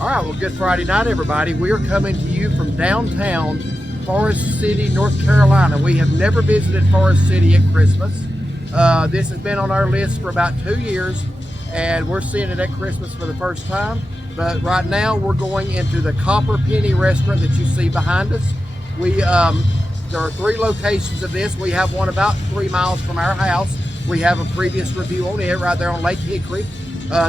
All right, well, good Friday night, everybody. We are coming to you from downtown Forest City, North Carolina. We have never visited Forest City at Christmas. This has been on our list for about 2 years, and we're seeing it at Christmas for the first time. But right now, we're going into the Copper Penny restaurant that you see behind us. There are 3 locations of this. We have one about 3 miles from our house. We have a previous review on it right there on Lake Hickory.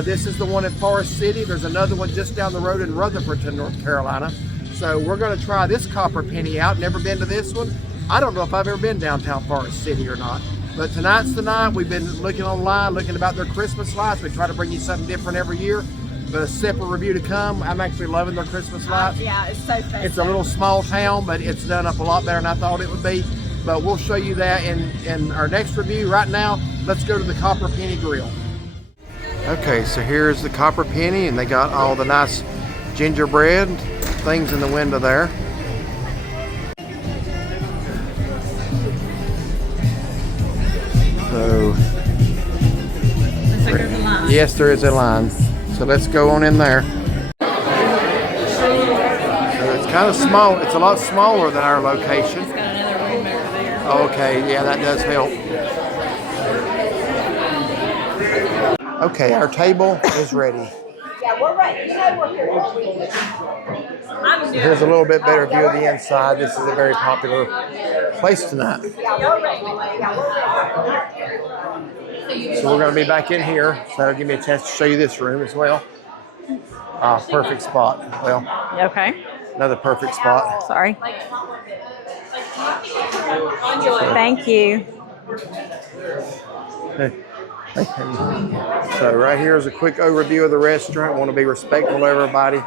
This is the one in Forest City. There's another one just down the road in Rutherfordton, North Carolina. So we're going to try this Copper Penny out. Never been to this one. I don't know if I've ever been downtown Forest City or not. But tonight's the night. We've been looking online, looking about their Christmas lights. We try to bring you something different every year. But a separate review to come. I'm actually loving their Christmas lights. Yeah, it's so festive. It's a little small town, but it's done up a lot better than I thought it would be. But we'll show you that in our next review. Right now, let's go to the Copper Penny Grill. Okay, so here's the Copper Penny, and they got all the nice gingerbread things in the window there. So, looks like there's a line. yes, there is a line. So let's go on in there. So it's kind of small. It's a lot smaller than our location. It's got another room over there. Okay, yeah, that does help. Okay, our table is ready. Yeah, we're ready. You know we're here. Here's a little bit better view of the inside. This is a very popular place tonight. So we're going to be back in here. So that'll give me a chance to show you this room as well. Perfect spot. Well, Okay. another perfect spot. Sorry. Thank you. So right here is a quick overview of the restaurant. I want to be respectful of everybody.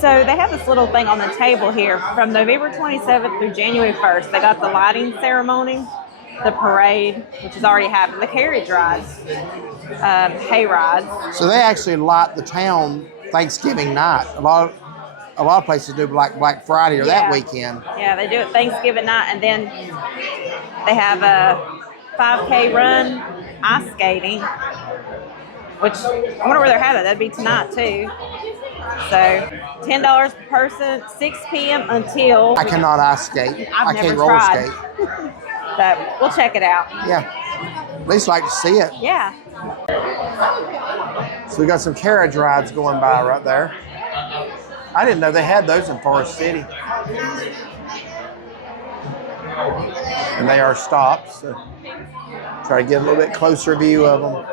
So they have this little thing on the table here from November 27th through January 1st. They got the lighting ceremony, the parade, which has already happened, the carriage rides, hay rides. So they actually light the town Thanksgiving night. A lot of places do Black Friday or that weekend. Yeah, they do it Thanksgiving night, and then they have a 5K run, ice skating, which I wonder where they're having. That'd be tonight too. So $10 per person, 6 p.m. until. I cannot ice skate. I've I never can't roller tried. skate. So we'll check it out. Yeah. At least like to see it. Yeah. So we got some carriage rides going by right there. I didn't know they had those in Forest City. And they are stopped, so try to get a little bit closer view of them.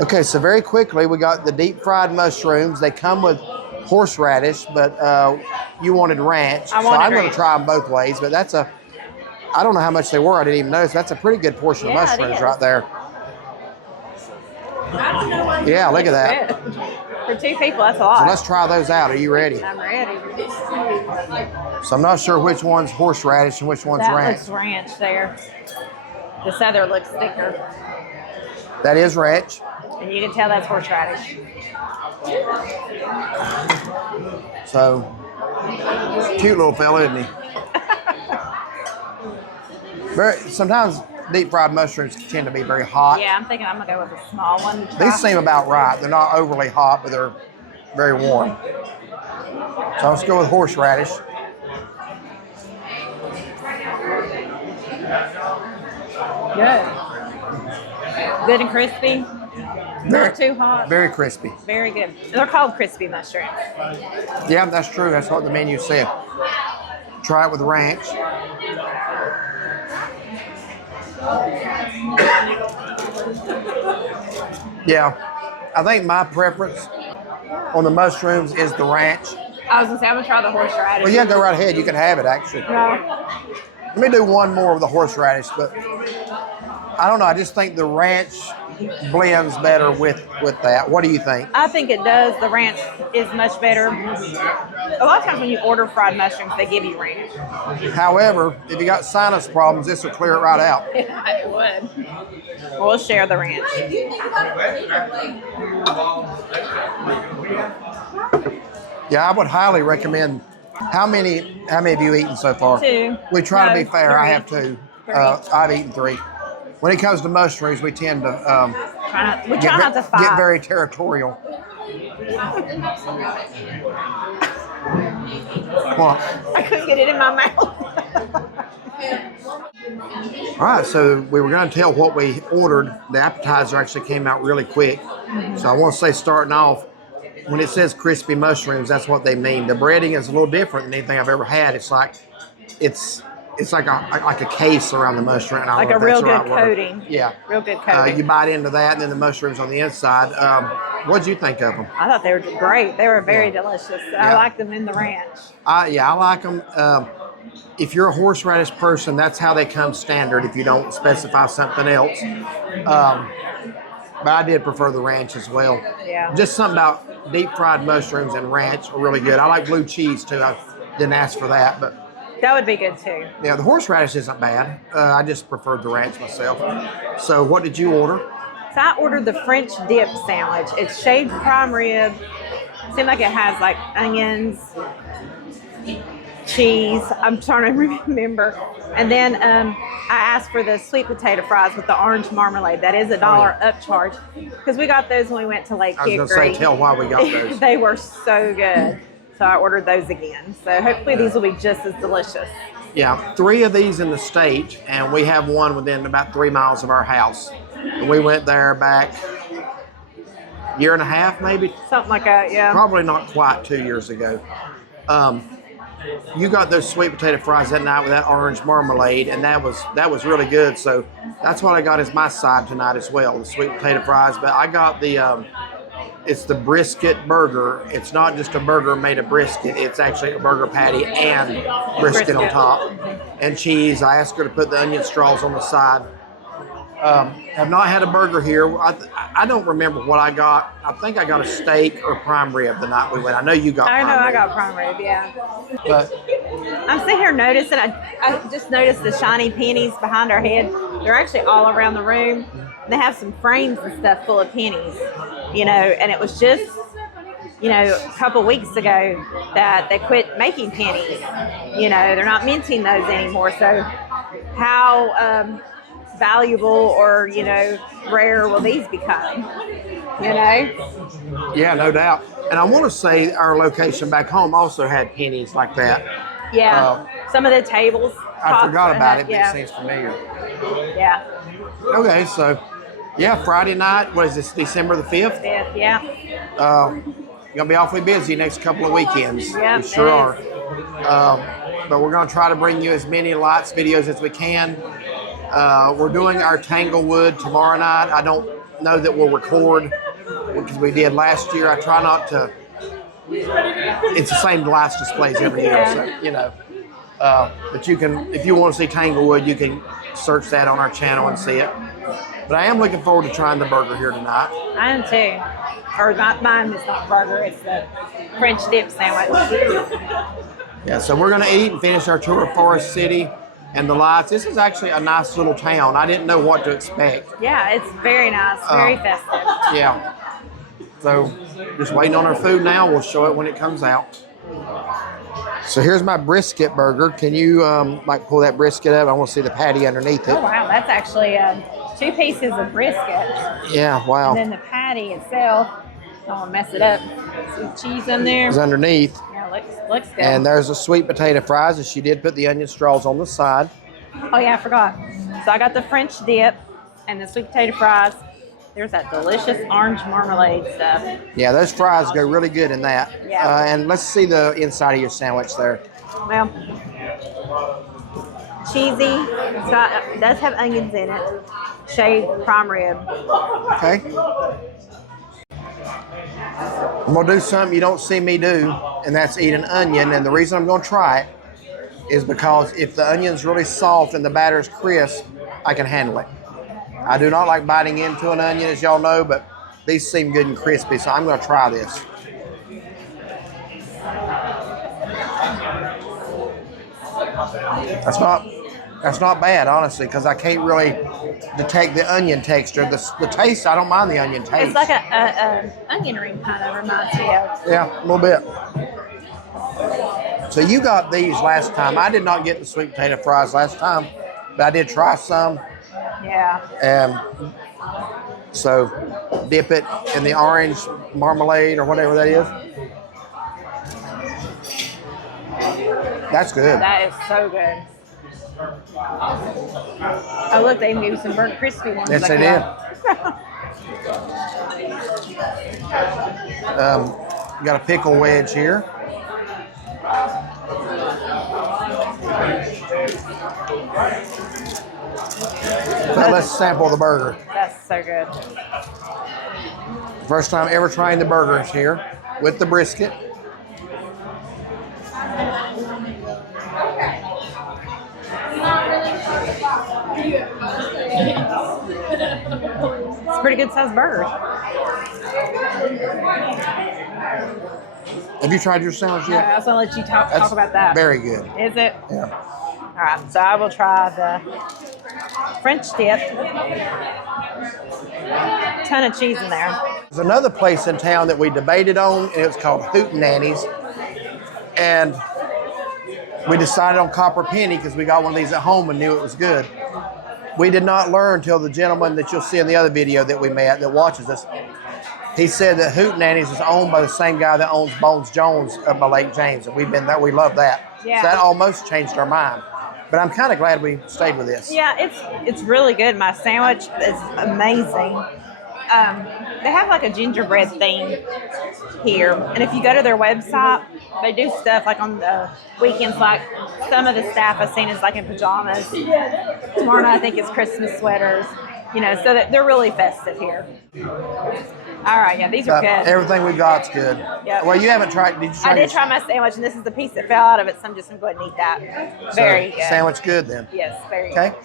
Okay, so very quickly we got the deep fried mushrooms. They come with horseradish, but you wanted ranch. So I'm going to try them both ways, but I don't know how much they were. I didn't even notice. That's a pretty good portion of mushrooms right there. Yeah, look at that. For 2 people, that's a lot. So let's try those out. Are you ready? I'm ready. So I'm not sure which one's horseradish and which one's That ranch. looks ranch there. This other looks thicker. That is ranch. And you can tell that's horseradish. So, cute little fella, isn't he? Sometimes deep fried mushrooms tend to be very hot. Yeah, I'm thinking I'm gonna go with a small one. These seem about right. They're not overly hot, but they're very warm. So let's go with horseradish. Good. Good and crispy. Not too hot. Very crispy. Very good. They're called crispy mushrooms. Yeah, that's true. That's what the menu said. Try it with ranch. Yeah, I think my preference on the mushrooms is the ranch. I was gonna say I'm gonna try the horseradish. Well, yeah, go right ahead. You can have it, actually. No. Let me do one more of the horseradish, but I don't know. I just think the ranch blends better with that. What do you think? I think it does. The ranch is much better. A lot of times when you order fried mushrooms, they give you ranch. However, if you got sinus problems, this will clear it right out. Yeah, it would. We'll share the ranch. Yeah, I would highly recommend. How many have you eaten so far? 2. We try to No, be fair. 3. I have 2. 3. I've eaten 3. When it comes to mushrooms, we tend to We try not to fight. get very territorial. Well, I couldn't get it in my mouth. all right, so we were going to tell what we ordered. The appetizer actually came out really quick. So I want to say, starting off, when it says crispy mushrooms, that's what they mean. The breading is a little different than anything I've ever had. It's like a case around the mushroom. I don't Like know a if that's real the good right word. coating. Yeah. Real good coating. You bite into that, and then the mushrooms on the inside. What'd you think of them? I thought they were great. They were very delicious. I Yeah. like them in the ranch. I like them. If you're a horseradish person, that's how they come standard if you don't specify something else. But I did prefer the ranch as well. Yeah. Just something about deep fried mushrooms and ranch are really good. I like blue cheese too. I didn't ask for that, but That would be good too. yeah, the horseradish isn't bad. I just preferred the ranch myself. So what did you order? So I ordered the French dip sandwich. It's shaved prime rib. Seemed like it has like onions, cheese. I'm trying to remember. And then I asked for the sweet potato fries with the orange marmalade. That is $1 upcharge because we got those when we went to Lake I was Hickory. going to say, tell why we got those. They were so good. So I ordered those again. So hopefully these will be just as delicious. Yeah, 3 of these in the state, and we have one within about 3 miles of our house. And we went there back a year and a half, maybe. Something like that, yeah. Probably not quite 2 years ago. You got those sweet potato fries that night with that orange marmalade, and that was really good. So that's what I got as my side tonight as well, the sweet potato fries. But I got the it's the brisket burger. It's not just a burger made of brisket. It's actually a burger patty and brisket on top, and cheese. I asked her to put the onion straws on the side. Have not had a burger here. I don't remember what I got. I think I got a steak or prime rib the night we went. I know you got I know prime I rib. got prime rib, yeah. But I'm sitting here noticing, I just noticed the shiny pennies behind our head. They're actually all around the room. They have some frames and stuff full of pennies, and it was just, a couple weeks ago that they quit making pennies. They're not minting those anymore. So how valuable or, rare will these become? yeah, no doubt. And I want to say our location back home also had pennies like that. Yeah, some of the tables. I forgot about it, but yeah. it seems familiar. Yeah. Okay, so yeah, Friday night. What is this? December the 5th. Yeah. You're gonna be awfully busy next couple of weekends. Yep, We sure it are. But we're gonna try to bring you as many lights videos as we can. We're doing our Tanglewood tomorrow night. I don't know that we'll record because we did last year. I try not to. It's the same lights displays every year, so but you can, if you want to see Tanglewood, you can search that on our channel and see it. But I am looking forward to trying the burger here tonight. I am too. Or not mine is not burger, it's the French dip sandwich. Yeah, so we're going to eat and finish our tour of Forest City and the lights. This is actually a nice little town. I didn't know what to expect. Yeah, it's very nice, very festive. Yeah. So just waiting on our food now. We'll show it when it comes out. So here's my brisket burger. Can you pull that brisket up? I want to see the patty underneath it. Oh wow, that's actually 2 pieces of brisket. Yeah, wow. And then the patty itself, I don't want to mess it up. Some cheese in there. It's underneath. Yeah, looks good. And there's the sweet potato fries, and she did put the onion straws on the side. Oh yeah, I forgot. So I got the French dip and the sweet potato fries. There's that delicious orange marmalade stuff. Yeah, those fries go really good in that. Yeah. And let's see the inside of your sandwich there. Well, cheesy. It does have onions in it. Shaved prime rib. Okay. I'm gonna do something you don't see me do, and that's eat an onion. And the reason I'm gonna try it is because if the onion's really soft and the batter's crisp, I can handle it. I do not like biting into an onion, as y'all know, but these seem good and crispy, so I'm gonna try this. That's not bad, honestly, because I can't really detect the onion texture. The taste, I don't mind the onion taste. It's like a onion ring kind of reminds me of. Yeah, a little bit. So you got these last time. I did not get the sweet potato fries last time, but I did try some. Yeah. So dip it in the orange marmalade or whatever that is. That's good. That is so good. Oh, look, they gave some burnt crispy ones. Yes, they did. Got a pickle wedge here. So let's sample the burger. That's so good. First time ever trying the burgers here with the brisket. It's a pretty good sized burger. Have you tried your sandwich yet? I was going to let you talk about that. Very good. Is it? Yeah. All right, so I will try the French dip. Ton of cheese in there. There's another place in town that we debated on, and it's called Hootenanny's. And we decided on Copper Penny because we got one of these at home and knew it was good. We did not learn till the gentleman that you'll see in the other video that we met that watches us. He said that Hootenanny's is owned by the same guy that owns Bones Jones up by Lake James, and we've been there. We love that. Yeah. So that almost changed our mind. But I'm kind of glad we stayed with this. Yeah, it's really good. My sandwich is amazing. They have like a gingerbread theme here, and if you go to their website, they do stuff like on the weekends. Like some of the staff I've seen is like in pajamas. Tomorrow night I think it's Christmas sweaters. You know, so that they're really festive here. All right, yeah, these are good. Everything we got's good. Yep. Well, you haven't tried. Did you try? I did try my sandwich, and this is the piece that fell out of it, so I'm just gonna go ahead and eat that. Very good. Sandwich good then. Yes, very okay. good.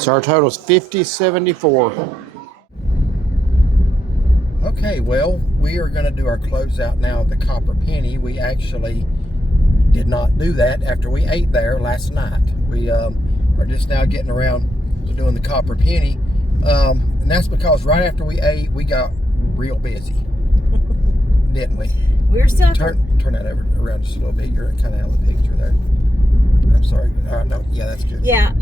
So our total is $50.74. Okay, well, we are going to do our closeout now of the Copper Penny. We actually did not do that after we ate there last night. We are just now getting around to doing the Copper Penny. And that's because right after we ate, we got real busy. Didn't we? We were still... Turn that around just a little bit. You're kind of out of the picture there. I'm sorry. All right, no, yeah, that's good. Yeah,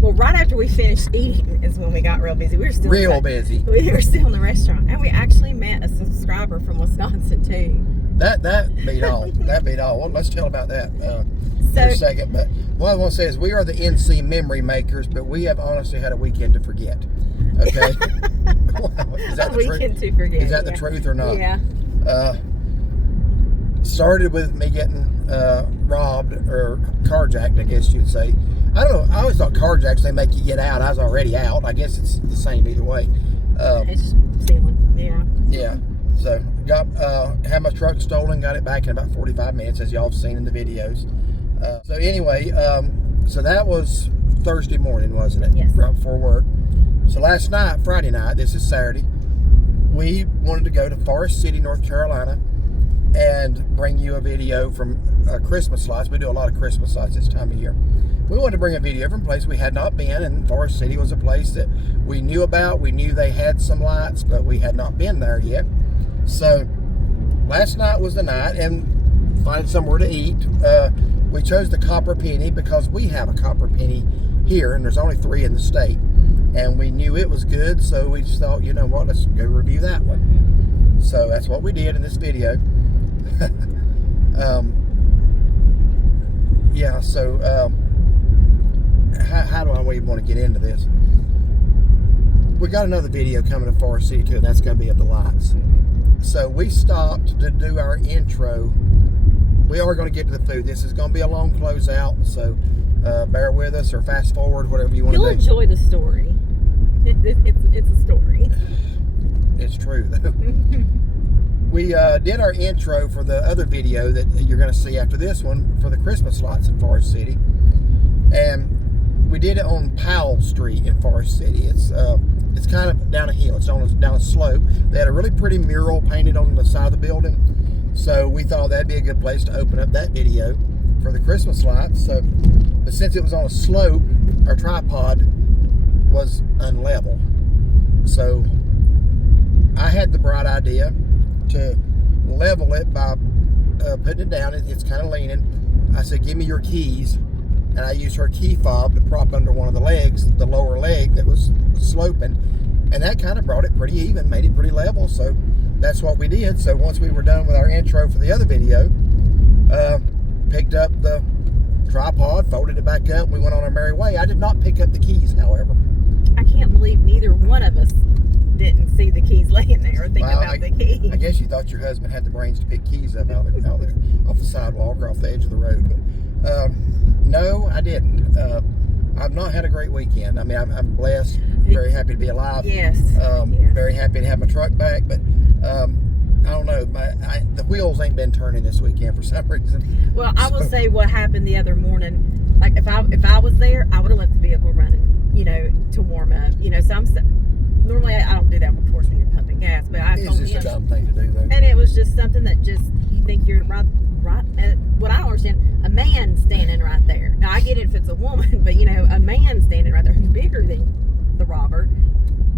well, right after we finished eating is when we got real busy. We were still busy. We were still in the restaurant, and we actually met a subscriber from Wisconsin too. That beat all. That beat all. Well, let's tell about that for a second. But what I want to say is we are the NCMemoryMakers, but we have honestly had a weekend to forget. Okay, is that the weekend truth? to forget? Is that the truth or not? Yeah. Started with me getting robbed or carjacked, I guess you'd say. I don't know. I always thought carjacks, they make you get out. I was already out. I guess it's the same either way. It's stealing. Yeah. Yeah. So had my truck stolen, got it back in about 45 minutes, as y'all have seen in the videos. So anyway, so that was Thursday morning, wasn't it? Yes. Right before work. So last night, Friday night, this is Saturday, we wanted to go to Forest City, North Carolina, and bring you a video from Christmas lights. We do a lot of Christmas lights this time of year. We wanted to bring a video from a place we had not been, and Forest City was a place that we knew about. We knew they had some lights, but we had not been there yet. So last night was the night, and finding somewhere to eat. We chose the Copper Penny because we have a Copper Penny here, and there's only 3 in the state. And we knew it was good, so we just thought, you know what, let's go review that one. So that's what we did in this video. Yeah, so how do we want to get into this? We got another video coming to Forest City too, and that's going to be of the lights. So we stopped to do our intro. We are going to get to the food. This is going to be a long closeout, so bear with us or fast forward, whatever you want to do. You'll enjoy the story. It's a story. It's true, though. We did our intro for the other video that you're going to see after this one for the Christmas lights in Forest City. And we did it on Powell Street in Forest City. It's kind of down a hill. It's down a slope. They had a really pretty mural painted on the side of the building. So we thought that'd be a good place to open up that video for the Christmas lights. So, but since it was on a slope, our tripod was unlevel. So I had the bright idea to level it by putting it down. It's kind of leaning. I said, give me your keys. And I used her key fob to prop under one of the legs, the lower leg that was sloping. And that kind of brought it pretty even, made it pretty level. So that's what we did. So once we were done with our intro for the other video, picked up the tripod, folded it back up, we went on our merry way. I did not pick up the keys, however. I can't believe neither one of us didn't see the keys laying there or think about the keys. I guess you thought your husband had the brains to pick keys up out there off the sidewalk or off the edge of the road. But no, I didn't. I've not had a great weekend. I mean, I'm blessed, very happy to be alive. Yes. Yes. Very happy to have my truck back, but I don't know. The wheels ain't been turning this weekend for some reason. Well, I will say what happened the other morning. Like if I was there, I would have left the vehicle running, to warm up. So normally I don't do that, of course, when you're pumping gas. But I told him, it's just a dumb thing to do, though. And it was just something that you think you're right. What I don't understand, a man standing right there. Now I get it if it's a woman, but a man standing right there who's bigger than the robber.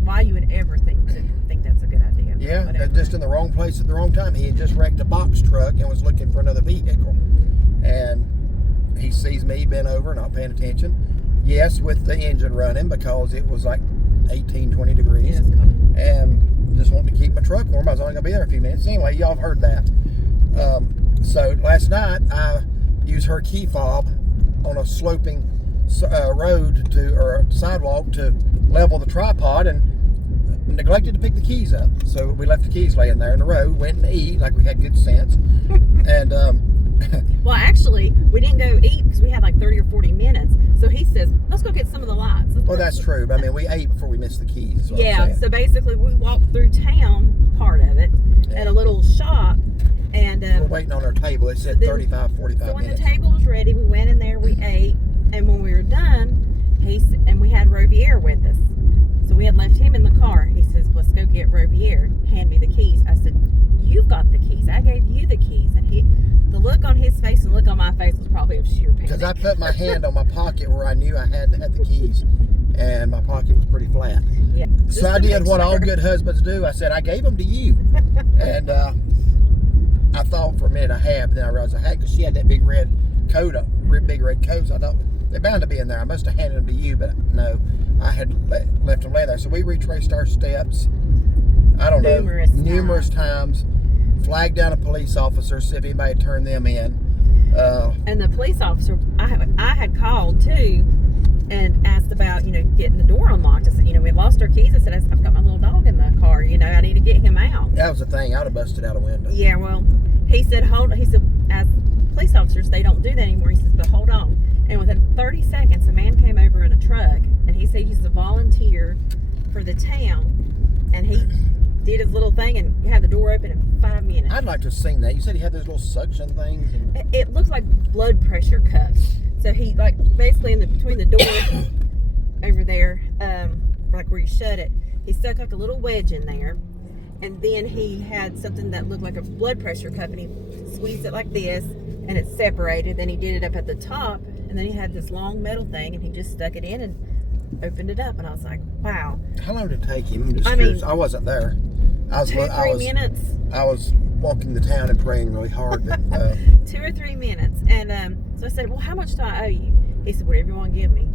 Why you would ever think that's a good idea? Yeah, just in the wrong place at the wrong time. He had just wrecked a box truck and was looking for another vehicle, and he sees me bent over, not paying attention. Yes, with the engine running because it was like 18-20 degrees, and just wanted to keep my truck warm. I was only gonna be there a few minutes anyway. Y'all have heard that. So last night I used her key fob on a sloping road or sidewalk to level the tripod and neglected to pick the keys up. So we left the keys laying there in the road, went and eat like we had good sense. And well, actually, we didn't go eat because we had like 30 or 40 minutes. So he says, let's go get some of the lights. Well, that's true. But I mean, we ate before we missed the keys. Yeah, so basically we walked through town, part of it, at a little shop. And we're waiting on our table. It said 35, 45 minutes. So when the table was ready, we went in there, we ate, and when we were done, and we had Rovier with us. So we had left him in the car. He says, let's go get Rovier. Hand me the keys. I said, you've got the keys. I gave you the keys. And the look on his face and the look on my face was probably of sheer panic. Because I put my hand on my pocket where I knew I had the keys, and my pocket was pretty flat. Yeah. So I did what all good husbands do. I said, I gave them to you. And I thought for a minute I had, but then I realized I had because she had that big red coat up, big red coat. So I thought they're bound to be in there. I must have handed them to you, but no, I had left them lay there. So we retraced our steps. I don't know, numerous times. Flagged down a police officer, see if anybody turned them in. And the police officer, I had called too, and asked about getting the door unlocked. I said, we lost our keys. I said, I've got my little dog in the car. I need to get him out. That was the thing. I'd have busted out a window. Yeah, well, he said, as police officers, they don't do that anymore. He says, but hold on. And within 30 seconds, a man came over in a truck, and he said he's a volunteer for the town, and he did his little thing and had the door open in 5 minutes. I'd like to have seen that. You said he had those little suction things. And it looks like blood pressure cups. So he, basically between the door over there, like where you shut it, he stuck like a little wedge in there. And then he had something that looked like a blood pressure cup, and he squeezed it like this, and it separated. Then he did it up at the top, and then he had this long metal thing, and he just stuck it in and opened it up. And I was like, wow. How long did it take him? I wasn't there. I was 2-3 minutes. I was walking the town and praying really hard. But, 2 or 3 minutes. And so I said, well, how much do I owe you? He said, whatever you want to give me.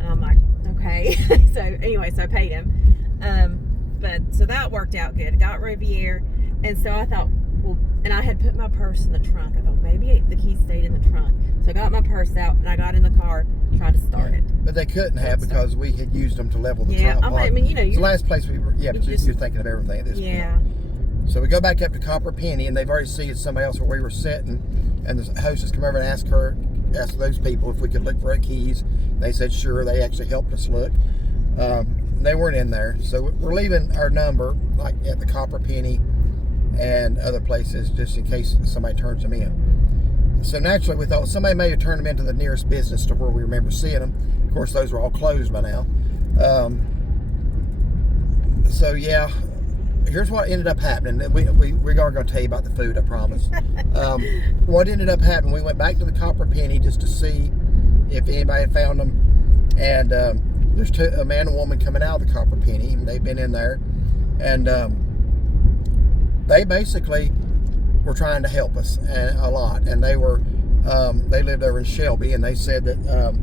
And I'm like, okay. So anyway, so I paid him. But so that worked out good. I got Rovier. And so I thought, well, and I had put my purse in the trunk. I thought maybe the keys stayed in the trunk. So I got my purse out and I got in the car, tried to start it. But they couldn't have because we had used them to level the tripod. I mean, it's the last place we were. Yeah, but you're thinking of everything at this point. So we go back up to Copper Penny, and they've already seated somebody else where we were sitting. And the hostess come over and asked those people if we could look for our keys. They said sure. They actually helped us look. They weren't in there, so we're leaving our number like at the Copper Penny and other places just in case somebody turns them in. So naturally, we thought somebody may have turned them into the nearest business store where we remember seeing them. Of course, those were all closed by now. So yeah, here's what ended up happening. We are going to tell you about the food, I promise. What ended up happening, we went back to the Copper Penny just to see if anybody had found them. And there's a man and a woman coming out of the Copper Penny. They've been in there. And they basically were trying to help us a lot. And they lived over in Shelby. And they said that,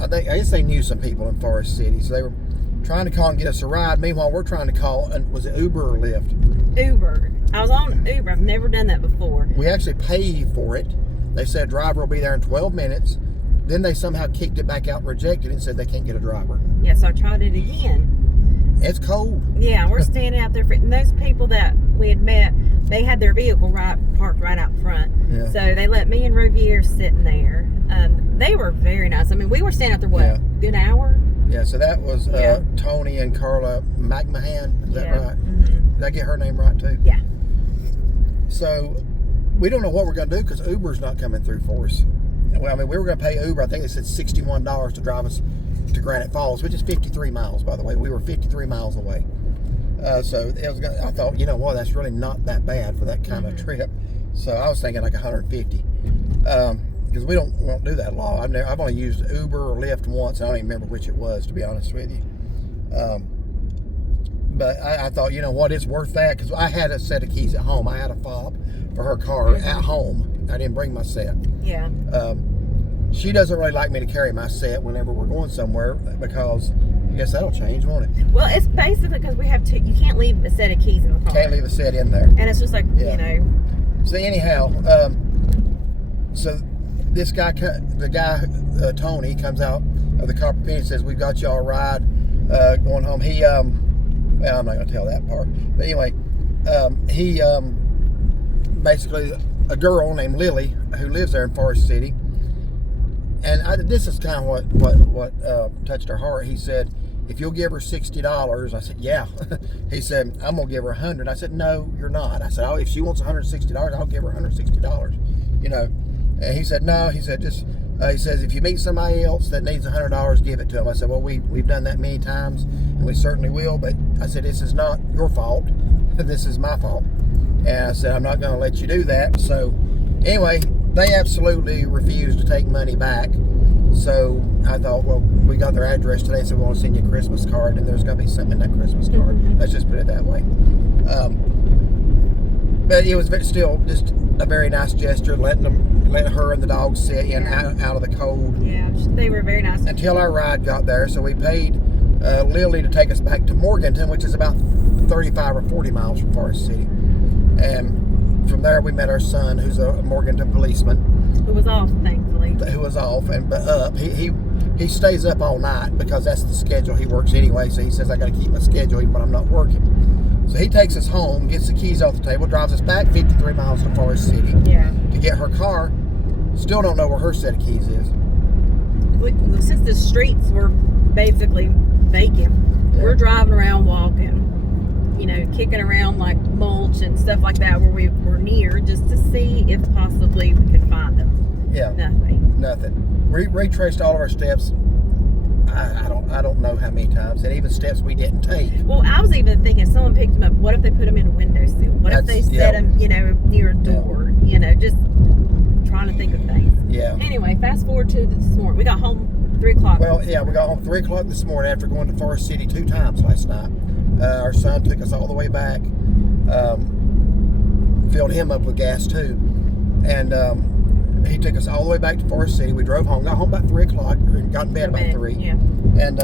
I guess they knew some people in Forest City. So they were trying to call and get us a ride. Meanwhile, we're trying to call, was it Uber or Lyft? Uber. I was on Uber. I've never done that before. We actually paid for it. They said driver will be there in 12 minutes. Then they somehow kicked it back out and rejected it and said they can't get a driver. Yeah, so I tried it again. It's cold. Yeah, we're standing out there. And those people that we had met, they had their vehicle parked right out front. Yeah. So they let me and Rovier sitting there. They were very nice. I mean, we were standing out there, what, good hour? Yeah, so that was Tony and Carla McMahon. Is that right? Mm-hmm. Did I get her name right too? Yeah. So we don't know what we're going to do because Uber's not coming through for us. Well, I mean, we were going to pay Uber. I think they said $61 to drive us to Granite Falls, which is 53 miles, by the way. We were 53 miles away. So it was. I thought, you know what, that's really not that bad for that kind of trip. So I was thinking like 150. Because we don't do that a lot. I've only used Uber or Lyft once. I don't even remember which it was, to be honest with you. But I thought, you know what, it's worth that because I had a set of keys at home. I had a fob for her car at home. I didn't bring my set. Yeah. She doesn't really like me to carry my set whenever we're going somewhere because I guess that'll change, won't it? Well, it's basically because we have you can't leave a set of keys in the car. Can't leave a set in there. And it's just like, you know. So anyhow, so this guy, Tony, comes out of the Copper Penny and says, "We've got y'all a ride going home." He, well, I'm not going to tell that part. But anyway, he basically, a girl named Lily who lives there in Forest City. And this is kind of what touched her heart. He said, "If you'll give her $60, I said, "Yeah." He said, "I'm gonna give her $100." I said, "No, you're not." I said, "Oh, if she wants $160, I'll give her $160." You know. And he said, "No." He said, "Just." He says, "If you meet somebody else that needs $100, give it to them." I said, "Well, we've done that many times, and we certainly will." But I said, "This is not your fault. This is my fault." And I said, "I'm not going to let you do that." So, anyway. They absolutely refused to take money back. So I thought, well, we got their address today, so we want to send you a Christmas card, and there's going to be something in that Christmas card. Let's just put it that way. But it was still just a very nice gesture, letting her and the dog sit in out of the cold. Yeah, they were very nice. Until our ride got there, so we paid Lily to take us back to Morganton, which is about 35 or 40 miles from Forest City. And from there, we met our son, who's a Morganton policeman. Who was off, thankfully. Who was off, but up. He stays up all night because that's the schedule he works anyway. So he says, "I got to keep my schedule even when I'm not working." So he takes us home, gets the keys off the table, drives us back 53 miles to Forest City to get her car. Still don't know where her set of keys is. Since the streets were basically vacant, we're driving around, walking. You know, kicking around like mulch and stuff like that where we were near just to see if possibly we could find them. Yeah. Nothing. We retraced all of our steps. I don't know how many times, and even steps we didn't take. Well, I was even thinking someone picked them up. What if they put them in a windowsill? What if they set them, you know, near a door? You know, just trying to think of things. Yeah. Anyway, fast forward to this morning. We got home 3 o'clock. Well, yeah, we got home 3 o'clock this morning after going to Forest City 2 times last night. Our son took us all the way back, filled him up with gas too, and he took us all the way back to Forest City. We drove home, got home about 3 o'clock, got in bed about 3. Yeah. And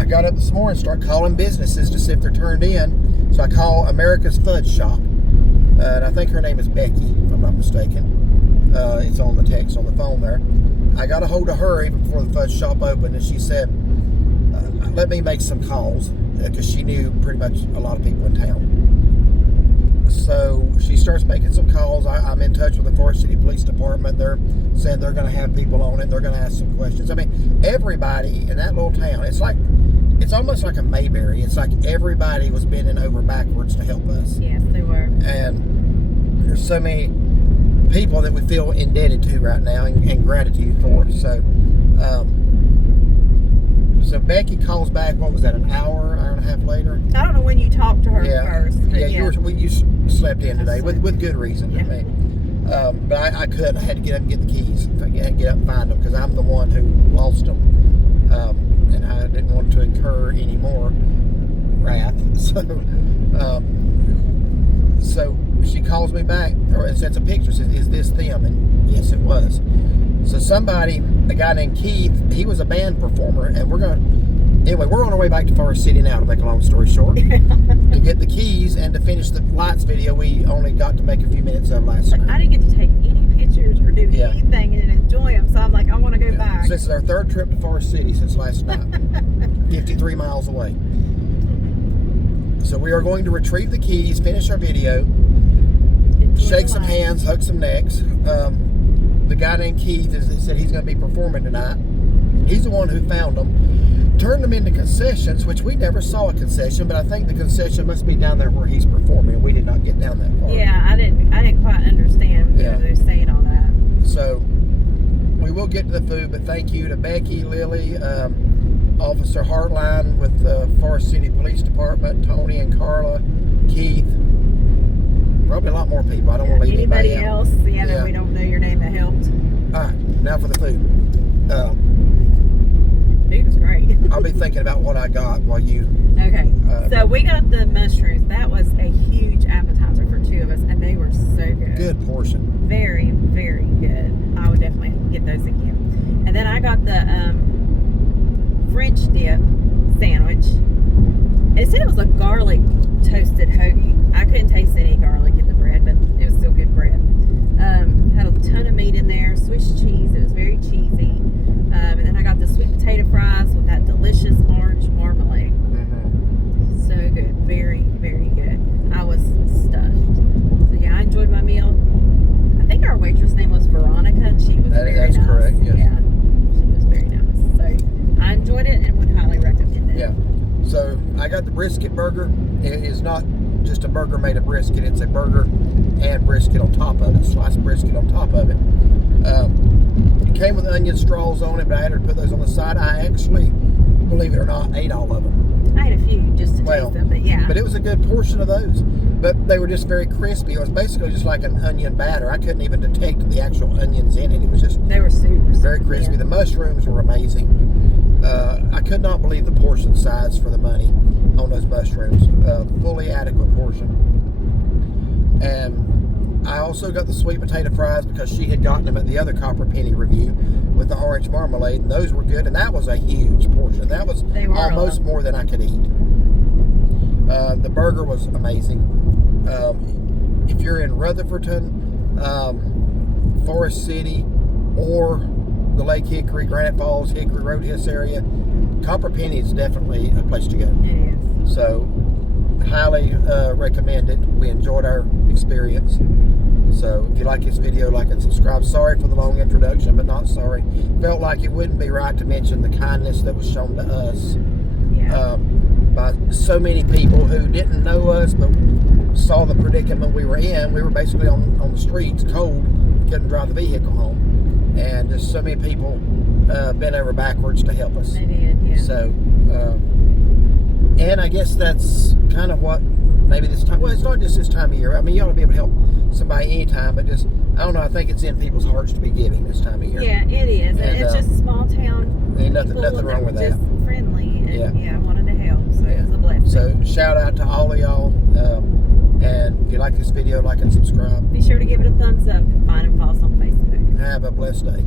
I got up this morning and started calling businesses to see if they're turned in. So I call America's Fudge Shop, and I think her name is Becky, if I'm not mistaken. It's on the text on the phone there. I got a hold of her even before the fudge shop opened, and she said, "Let me make some calls," because she knew pretty much a lot of people in town. So she starts making some calls. I'm in touch with the Forest City Police Department. They're saying they're going to have people on it. They're going to ask some questions. I mean, everybody in that little town, it's almost like a Mayberry. It's like everybody was bending over backwards to help us. Yes, they were. And there's so many people that we feel indebted to right now and gratitude for. So Becky calls back, what was that, an hour and a half later? I don't know when you talked to her first. Yeah, you slept in today with good reason. Yeah. I mean, but I couldn't. I had to get up and get the keys. I had to get up and find them because I'm the one who lost them. And I didn't want to incur any more wrath. So she calls me back and sends a picture, says, "Is this them?" And yes, it was. So a guy named Keith, he was a band performer, and we're on our way back to Forest City now, to make a long story short, to get the keys and to finish the lights video we only got to make a few minutes of last night. I didn't get to take any pictures or do anything and enjoy them, so I'm like, I want to go back. So this is our third trip to Forest City since last night, 53 miles away. So we are going to retrieve the keys, finish our video, shake some hands, hug some necks. The guy named Keith said he's going to be performing tonight. He's the one who found them, turned them into concessions, which we never saw a concession, but I think the concession must be down there where he's performing. We did not get down that far. Yeah, I didn't quite understand what they were saying all that. So we will get to the food, but thank you to Becky, Lily, Officer Hartline with the Forest City Police Department, Tony and Carla, Keith. Probably a lot more people. I don't want to leave anybody else that we don't know your name that helped. All right, now for the food. Food was great. I'll be thinking about what I got while you... Okay, so we got the mushrooms. That was a huge appetizer for two of us, and they were so good. Good portion. Very, very good. I would definitely get those again. And then I got the French dip sandwich. It said it was a garlic toasted hoagie. I couldn't taste any garlic in the bread, but it was still good bread. Had a ton of meat in there, Swiss cheese. It was very cheesy. And then I got the sweet potato fries with that delicious orange marmalade. Mm-hmm. So good. Very, very good. I was stuffed. So yeah, I enjoyed my meal. I think our waitress name was Veronica, and she was very nice. That's correct, yes. Yeah, she was very nice. So I enjoyed it and would highly recommend it. Yeah. So I got the brisket burger. It is not just a burger made of brisket. It's a burger and brisket on top of it, sliced brisket on top of it. It came with onion straws on it, but I had to put those on the side. I actually, believe it or not, ate all of them. I had a few just to taste them, but yeah. But it was a good portion of those. But they were just very crispy. It was basically just like an onion batter. I couldn't even detect the actual onions in it. It was just... They were super very crispy. Yeah. The mushrooms were amazing. I could not believe the portion size for the money on those mushrooms. Fully adequate portion. And I also got the sweet potato fries because she had gotten them at the other Copper Penny review with the orange marmalade, and those were good. And that was a huge portion. That was almost more than I could eat. The burger was amazing. If you're in Rutherfordton, Forest City, or the Lake Hickory, Granite Falls, Hickory Road, Hiss area, Copper Penny is definitely a place to go. It is. So, highly recommend it. We enjoyed our experience. So, if you like this video, like and subscribe. Sorry for the long introduction, but not sorry. Felt like it wouldn't be right to mention the kindness that was shown to us by so many people who didn't know us, but saw the predicament we were in. We were basically on the streets, cold, couldn't drive the vehicle home. And just so many people bent over backwards to help us. They did, yeah. So, and I guess that's kind of what maybe this time, well, it's not just this time of year. I mean, you ought to be able to help somebody anytime, but just, I don't know, I think it's in people's hearts to be giving this time of year. Yeah, it is. And it's just a small town. Ain't nothing wrong with that. Just friendly and wanted to help, so it was a blessing. So, shout out to all of y'all. And if you like this video, like and subscribe. Be sure to give it a thumbs up and find and follow us on Facebook. Have a blessed day.